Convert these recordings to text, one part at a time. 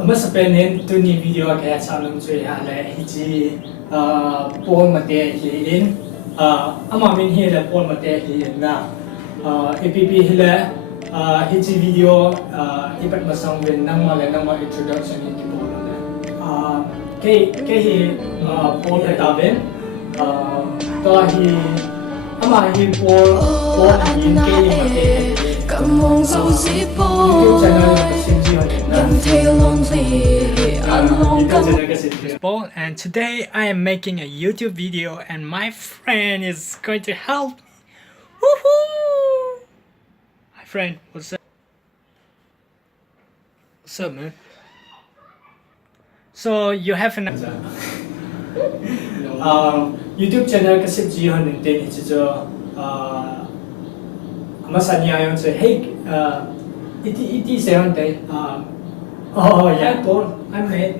Ama sa penin tu ni video kaya sa nung chui hala hiji Paul mate hi in ama min hi la Paul mate hi in na app hi la hiji video ipat masang win nang ma introduction ni Paul na ke hi Paul ta ben to hi ama hi Paul hi ke hi mate更望就只波， Paul, and today I am making a YouTube video and my friend is going to help me. Woohoo! Hi friend, what's up? What's up, man? So you have an YouTube channel kasi jihan din ito masanya yung say hey iti sayon tay oh yeah Paul I'm mate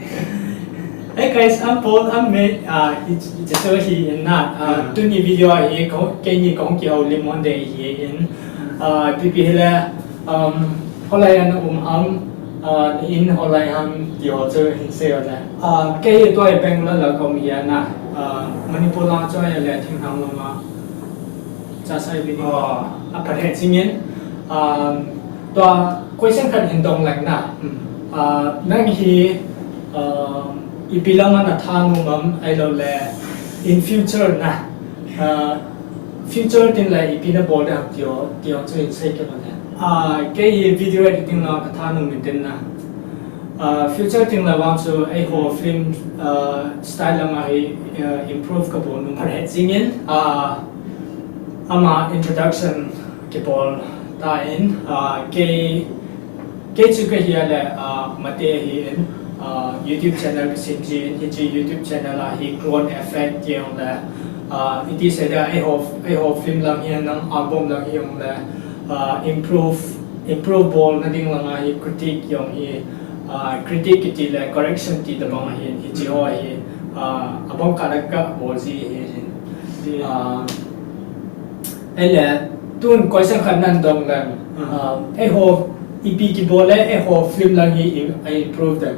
hey guys I'm Paul I'm mate it's so he in na tu ni video hi ko ke ni kong ki au limon de hi in pp hela holai an in holai ham dio zo hin se ya ke ye to bang la ko mi ya na Manipur la cho ya le thing hang ma cha sai videoประเทศซีเมนตัว question ขัดเห็นตรงแหล่งน่ะนั่นคืออีพีละมันทางมุมไอเราแล in future นะ future ที่ไรอีพีน่ะบอกได้เดี๋ยวจะเห็นใช่กันนะแค่อีวิดีโอ editing เราทางมุมเป็นนะ future ที่เราว่าจะไอหัวฟิล์มstyle เราให้ improve กับผมประเทศซีเมนama introduction ke Paul ta in ke chu ke hi la mate hi in YouTube channel ke sin ji YouTube channel la hi clone effect ke on la it is da I hope film lang hi nang album lang hi on la improve ball na ding lang hi critique yong hi critique ti la correction ti da bang hi ji ho hi abang ka bol ji hi ele tun question khan nan dong lan ai ho ep ki bole ai ho film lang hi I improve them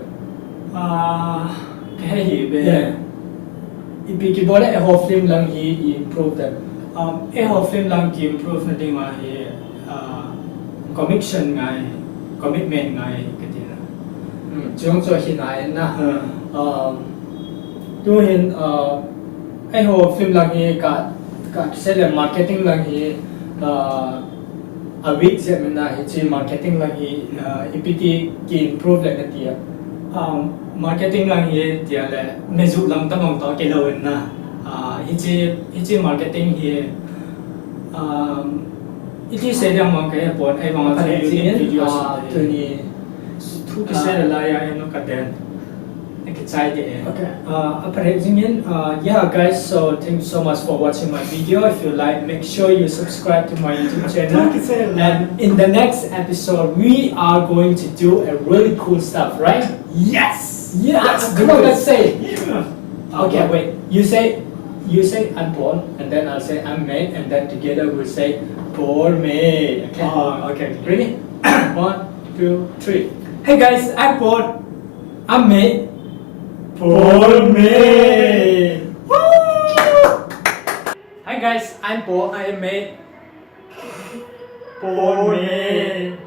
ke hi be ep ki bole ai ho film lang hi improve them ai ho film lang ki improve na ding ma hi commitment ngai ke ti na chung cho hi nai na tu hin ai ho film lang hi ka sell marketing lang hi a week se mena hi marketing lang hi EPT ki improve lang natia marketing lang hi dia le mezu lang tamong to ke lo na hi marketing hi iti se dang mang ke pon ai mang ka videos to ni tu ke se la ya no ka den okay. Yeah guys, so thank you so much for watching my video. If you like, make sure you subscribe to my YouTube channel. And in the next episode, we are going to do a really cool stuff, right? Yes! Come on, let's say it. Okay, wait. You say I'm Paul, and then I'll say I'm mate, and then together we'll say Paul mate. Okay. Okay. Ready? 1, 2, 3. Hey guys, I'm Paul. I'm mate. Paul May. Hi guys, I'm Paul. I am mate. Paul May.